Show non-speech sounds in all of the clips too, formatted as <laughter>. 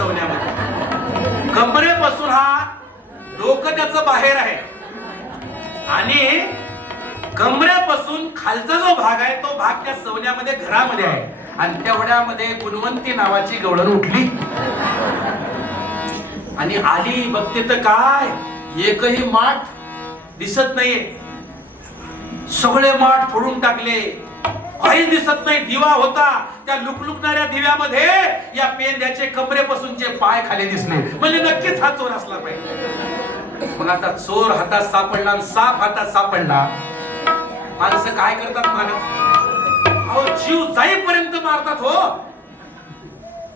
बसवण्यामध्ये कमरेपासून हा डोकं त्याचं बाहेर आहे. आणि कमरेपासून खालचा जो भाग आहे तो भाग त्या सवण्यामध्ये घरामध्ये आहे. आणि तेवढ्यामध्ये गुणवंती नावाची गवळण उठली. आणि आली बघते तर काय? एकही माठ दिसत नाहीये. सगळे माठ फोडून टाकले. काहीच दिसत नाही. दिवा होता. त्या लुकलुकणाऱ्या दिव्यामध्ये या पेंद्याचे कमरेपासूनचे पाय खाली दिसले. म्हणजे नक्कीच हा चोर असला पाहिजे. पण आता चोर हातात सापडला आणि साप हातात सापडला. माणसं काय करतात माणस? अहो जीव जाईपर्यंत मारतात हो.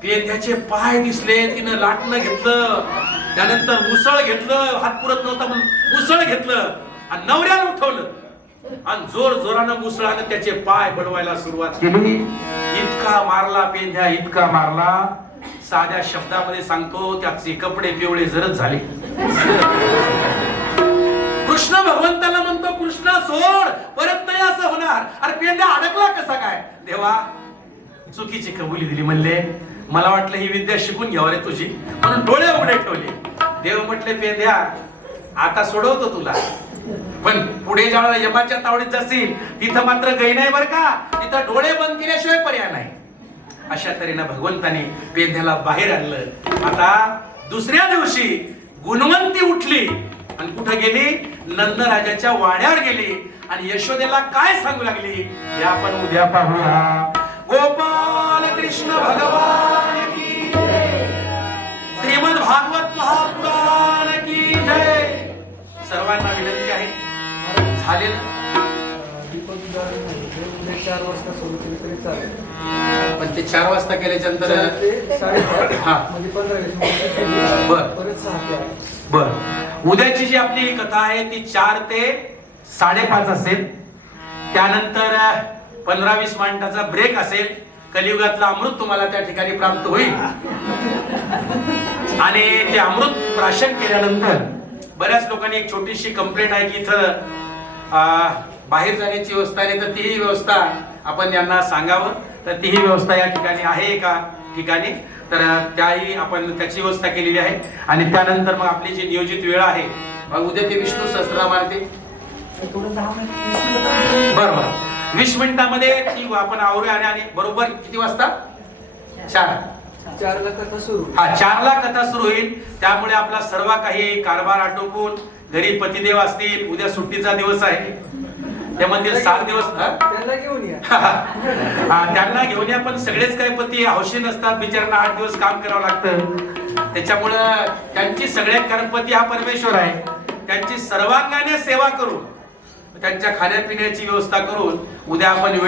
पेंद्याचे पाय दिसले तिनं लाटणं घेतलं. त्यानंतर मुसळ घेतलं. हात पुरत नव्हता म्हणून मुसळ घेतलं. आणि नवऱ्याला उठवलं. आणि जोर जोरानं मुसळानं त्याचे पाय बडवायला सुरुवात केली. इतका मारला पेंध्या इतका मारला. साध्या शब्दामध्ये सांगतो त्याचे कपडे पिवळे जरच झाले. कृष्ण भगवंताला म्हणतो कृष्ण सोड परत नाही असं होणार. अरे पेंद्या अडकला कसा काय? देवा चुकीची कबुली दिली म्हणले. मला वाटलं ही विद्या शिकून घ्यावं रे तुझी. म्हणून डोळे उघडे ठेवले. देव म्हटले पेंद्या आता सोडवतो तुला. पण पुढे ज्यावेळेला यमाच्या तावडीत जाशील तिथं मात्र गै नाही बर का? तिथं डोळे बंद केल्याशिवाय पर्याय नाही. अशा तऱ्हेनं भगवंताने पेंध्याला बाहेर आणलं. आता दुसऱ्या दिवशी गुणवंती उठली आणि कुठं गेली? नंदराजाच्या वाड्यावर गेली आणि यशोदेला काय सांगू लागली? हे आपण उद्या पाहूया. चार वाजता सुरू केली तरी चालेल पण ते चार वाजता केल्याच्यानंतर ते साडेपाच हा. म्हणजे पंधरा वीस मिनिटं केली. बरं. परत सहा. बर उद्याची जी आपली कथा आहे ती चार ते साडेपाच असेल त्यानंतर पंधरा वीस मिनिटाचा ब्रेक असेल कलियुगातलं अमृत तुम्हाला त्या ठिकाणी प्राप्त होईल आणि ते अमृत प्राशन केल्यानंतर बऱ्याच लोकांनी एक छोटीशी कंप्लेंट आहे की इथं बाहेर जाण्याची व्यवस्था नाही तर तीही व्यवस्था आपण यांना सांगावं. तर तीही व्यवस्था या ठिकाणी आहे एका ठिकाणी. तर त्याही आपण त्याची व्यवस्था केलेली आहे. आणि त्यानंतर मग आपली जी नियोजित वेळ आहे मग उद्या ते विष्णू वीस मिनिटं. बरं बरं. वीस मिनिटामध्ये ती आपण आवरूया आणि आणि बरोबर? किती वाजता? चार. चारला कथा सुरू हा चारला कथा सुरू होईल. त्यामुळे आपला सर्व काही कारभार आटोपून घरी पतिदेव असतील. उद्या सुट्टीचा दिवस आहे. ते म्हणतील सात दिवस? त्यांना घेऊन या. <laughs> त्यांना घेऊन या पण सगळेच काही पती हौशी नसतात बिचाऱ्यांना आठ दिवस काम करावं लागतं. त्याच्यामुळं त्यांची सगळ्यात कारण पती हा परमेश्वर आहे. त्यांची सर्वांगाने सेवा करून त्यांच्या खाण्यापिण्याची व्यवस्था करून उद्या आपण